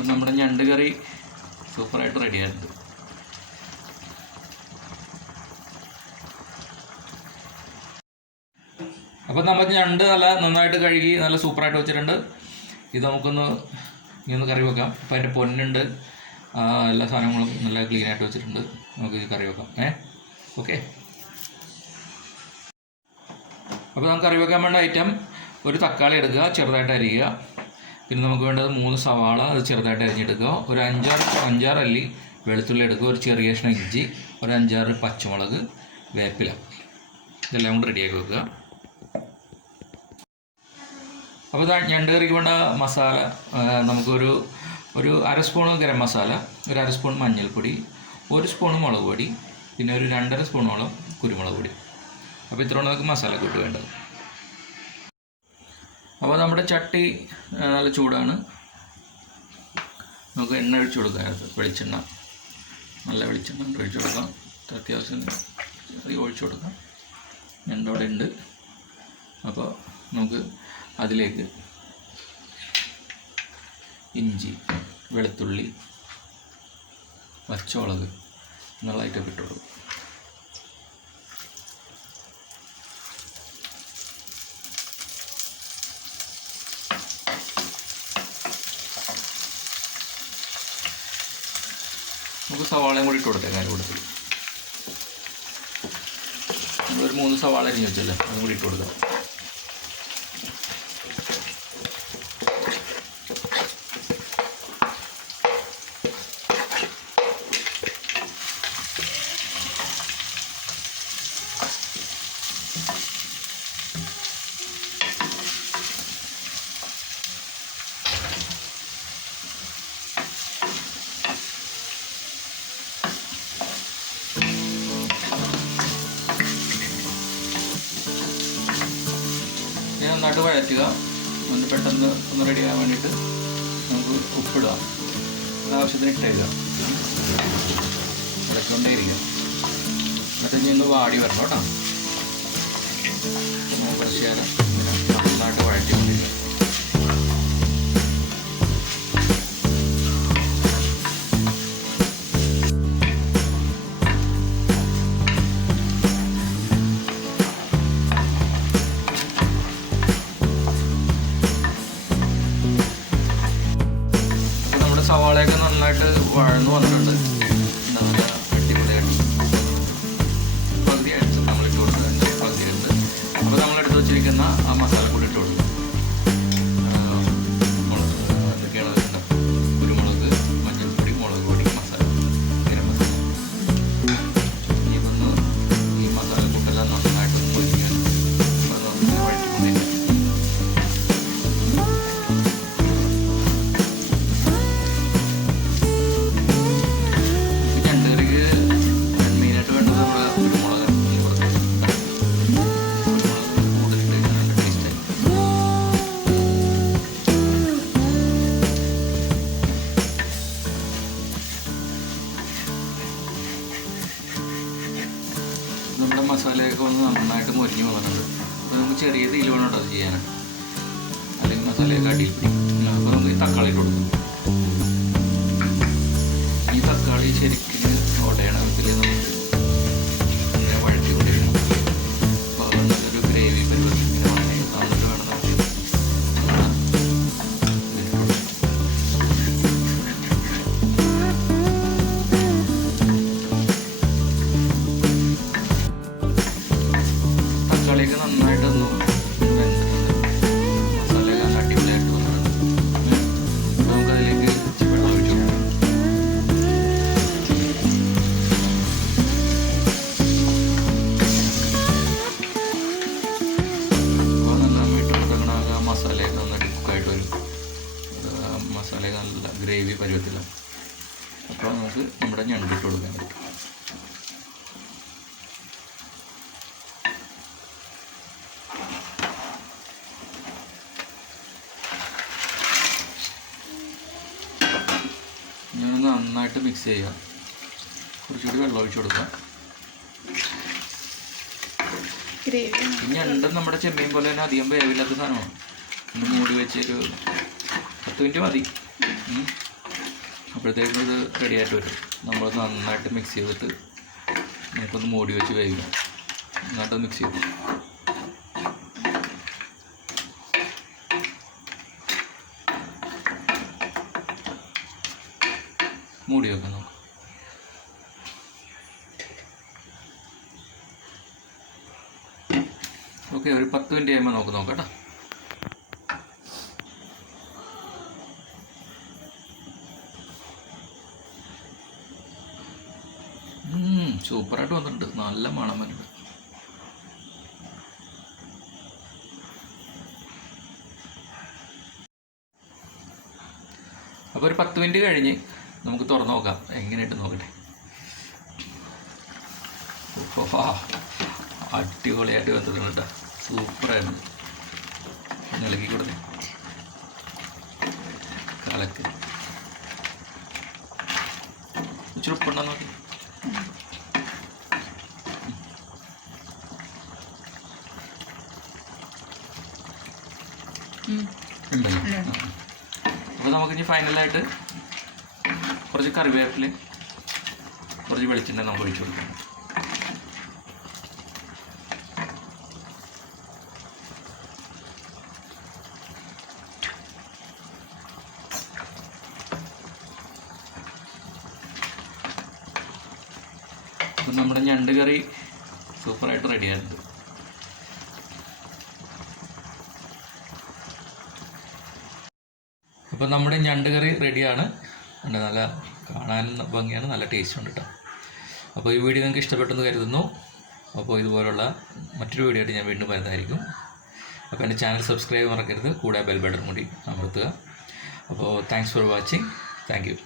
അപ്പം നമ്മുടെ ഞണ്ട് കറി സൂപ്പറായിട്ട് റെഡിയായിട്ടുണ്ട്. അപ്പം നമുക്ക് ഞണ്ട് നന്നായിട്ട് കഴുകി നല്ല സൂപ്പറായിട്ട് വെച്ചിട്ടുണ്ട്. ഇത് ഇനി കറി വെക്കാം. അപ്പം അതിൻ്റെ പൊന്നുണ്ട്, എല്ലാ സാധനങ്ങളും നല്ല ക്ലീനായിട്ട് വെച്ചിട്ടുണ്ട്. നമുക്ക് ഇത് കറി വെക്കാം. ഓക്കെ. അപ്പോൾ നമുക്ക് കറി വെക്കാൻ വേണ്ട ഐറ്റം: ഒരു തക്കാളി എടുക്കുക, ചെറുതായിട്ട് അരിയുക. പിന്നെ നമുക്ക് വേണ്ടത് 3 സവാള, അത് ചെറുതായിട്ട് അരിഞ്ഞെടുക്കുക. ഒരു 5-6 അല്ലി വെളുത്തുള്ളി എടുക്കുക. ഒരു ചെറിയ കഷ്ണം ഇഞ്ചി, ഒരു 5-6 പച്ചമുളക്, വേപ്പില. ഇതെല്ലാം കൂടി റെഡിയാക്കി വെക്കുക. അപ്പോൾ ഞണ്ട് കറിക്ക് വേണ്ട മസാല നമുക്കൊരു 1/2 സ്പൂൺ ഗരം മസാല, ഒരു 1/2 സ്പൂൺ മഞ്ഞൾപ്പൊടി, 1 സ്പൂൺ മുളക് പൊടി, പിന്നെ ഒരു 2.5 സ്പൂണോളം കുരുമുളക് പൊടി. അപ്പോൾ ഇത്രയാണ് നമുക്ക് മസാലക്കൂട്ട് വേണ്ടത്. അപ്പോൾ നമ്മുടെ ചട്ടി നല്ല ചൂടാണ്. നമുക്ക് എണ്ണ ഒഴിച്ചു കൊടുക്കാം. വെളിച്ചെണ്ണ, നല്ല വെളിച്ചെണ്ണ ഒഴിച്ചു കൊടുക്കാം. അത്യാവശ്യം അധികം ഒഴിച്ചു കൊടുക്കാം. ഞണ്ടവിടെ ഉണ്ട്. അപ്പോൾ നമുക്ക് അതിലേക്ക് ഇഞ്ചി, വെളുത്തുള്ളി, പച്ചമുളക് നല്ലതായിട്ടൊക്കെ ഇട്ട് കൊടുക്കും. നമുക്ക് സവാളയും കൂടി ഇട്ട് കൊടുക്കാം. അതിൻ്റെ കൂട്ടത്തിൽ ഒരു 3 സവാള അരിഞ്ഞ് വെച്ചല്ലേ, അതും കൂടി ഇട്ട് കൊടുക്കാം. നന്നായിട്ട് വഴറ്റുക. ഒന്ന് പെട്ടെന്ന് ഒന്ന് റെഡിയാകാൻ വേണ്ടിയിട്ട് നമുക്ക് ഉപ്പിടുക. ആവശ്യത്തിന് ഇട്ടേക്കുക. ഇടയ്ക്കൊണ്ടേ ഇരിക്കുക. എന്നിട്ട് ഇനി ഒന്ന് വാടി വരണം കേട്ടോ. കുറച്ച് നേരം നന്നായിട്ട് വഴറ്റിക്കൊണ്ടിരിക്കുക. സവാളയൊക്കെ നന്നായിട്ട് വഴന്നു വന്നിട്ടുണ്ട്. നല്ല അടിപൊളിയായിട്ട് പകുതിയായിട്ട് നമ്മളിട്ട് കൊടുക്കുക. പകുതിയുണ്ട്. അപ്പോൾ നമ്മളെടുത്ത് വെച്ചിരിക്കുന്ന ആ മസാല കൂടി ഇട്ട് കൊടുക്കുക. എന്തൊക്കെയാണ് വരുന്നത്? കുരുമുളക്, മഞ്ഞൾപ്പൊടി, മുളക് പൊടി, മസാല, ഗരം മസാല. ഇതൊന്ന് ഈ മസാല കൂട്ടെല്ലാം നന്നായിട്ടൊന്ന് പൊരിക്കാൻ വഴറ്റിക്കൊണ്ടിരിക്കുക. നമ്മുടെ മസാലയൊക്കെ ഒന്ന് നന്നായിട്ട് മുരിഞ്ഞ് വന്നിട്ടുണ്ട്. അപ്പോൾ നമുക്ക് ചെറിയ തീയിൽ വേണം അത് ചെയ്യാനാണ്, അല്ലെങ്കിൽ മസാലയൊക്കെ അടിയിൽ പിടിക്കും. അപ്പോൾ നമുക്ക് ഈ തക്കാളി ഇട്ട് കൊടുക്കും. ഈ തക്കാളി ശരിക്കും ഉടയണ വിധത്തിൽ നമുക്ക് ഇങ്ങനെ വഴറ്റിക്കൊണ്ടിരിക്കണം. അപ്പോൾ അത് നല്ലൊരു ഗ്രേവി പരിപാടി തന്നിട്ട് വേണം നമുക്ക് തക്കാളിയൊക്കെ നന്നായിട്ടൊന്ന് മസാലയൊക്കെ അടിപൊളിയായിട്ട് വന്നിട്ടുണ്ട്. നമുക്കതിലേക്ക് വെള്ളം ഒഴിച്ചു കൊടുക്കാം. അപ്പോൾ നന്നായിട്ട് തുടങ്ങണ മസാലയൊക്കെ നന്നായിട്ട് കുക്കായിട്ട് വരും. മസാലയൊക്കെ നല്ല ഗ്രേവി പരുവത്തിലാണ്. അപ്പോൾ നമുക്ക് നമ്മുടെ ഞണ്ടിട്ട് കൊടുക്കാൻ പറ്റും. നന്നായിട്ട് മിക്സ് ചെയ്യുക. കുറച്ചുകൂടി വെള്ളം ഒഴിച്ചു കൊടുക്കുക. ഞണ്ടും നമ്മുടെ ചെമ്മീൻ പോലെ തന്നെ അധികം വേവില്ലാത്ത സാധനമാണ്. ഒന്ന് മൂടി വെച്ചൊരു 10 മിനിറ്റ് മതി. അപ്പോഴത്തേക്കും ഇത് റെഡിയായിട്ട് വരും. നമ്മൾ നന്നായിട്ട് മിക്സ് ചെയ്തിട്ട് നമുക്കൊന്ന് മൂടി വെച്ച് വേവിക്കണം. നന്നായിട്ട് മിക്സ് ചെയ്തു. മൂടി വെക്കാം നമുക്ക്. ഓക്കെ, ഒരു 10 മിനിറ്റ് കഴിയുമ്പോൾ നമുക്ക് നോക്കാം കേട്ടോ. സൂപ്പറായിട്ട് വന്നിട്ടുണ്ട്. നല്ല മണം വരുന്നുണ്ട്. അപ്പോൾ ഒരു 10 മിനിറ്റ് കഴിഞ്ഞ് നമുക്ക് തുറന്ന് നോക്കാം എങ്ങനെയായിട്ട് നോക്കട്ടെ. അടിപൊളിയായിട്ട് വന്നിട്ടുണ്ട് കേട്ടോ. സൂപ്പറായിരുന്നു. ഇളക്കി കൊടുത്തേ. കലക്ക് ഇച്ചിരി ഉപ്പുണ്ടോ നോക്കി. അപ്പോൾ നമുക്കിനി ഫൈനലായിട്ട് കുറച്ച് കറിവേപ്പില, കുറച്ച് വെളിച്ചെണ്ണ നമുക്ക് ഒഴിച്ചു കൊടുക്കാം. അപ്പം നമ്മുടെ ഞണ്ട് കറി സൂപ്പറായിട്ട് റെഡിയായിട്ടുണ്ട്. അപ്പോൾ നമ്മുടെ ഞണ്ട് കറി റെഡിയാണ്. നല്ല കാണാൻ ഭംഗിയാണ്, നല്ല ടേസ്റ്റ് ഉണ്ട് കേട്ടോ. അപ്പോൾ ഈ വീഡിയോ നിങ്ങൾക്ക് ഇഷ്ടപ്പെട്ടെന്ന് കരുതുന്നു. അപ്പോൾ ഇതുപോലുള്ള മറ്റൊരു വീഡിയോ ആയിട്ട് ഞാൻ വീണ്ടും വരുന്നതായിരിക്കും. അപ്പോൾ എൻ്റെ ചാനൽ സബ്സ്ക്രൈബ് മറക്കരുത്, കൂടെ ബെൽ ബട്ടൺ കൂടി അമർത്തുക. അപ്പോൾ thanks for watching. Thank you.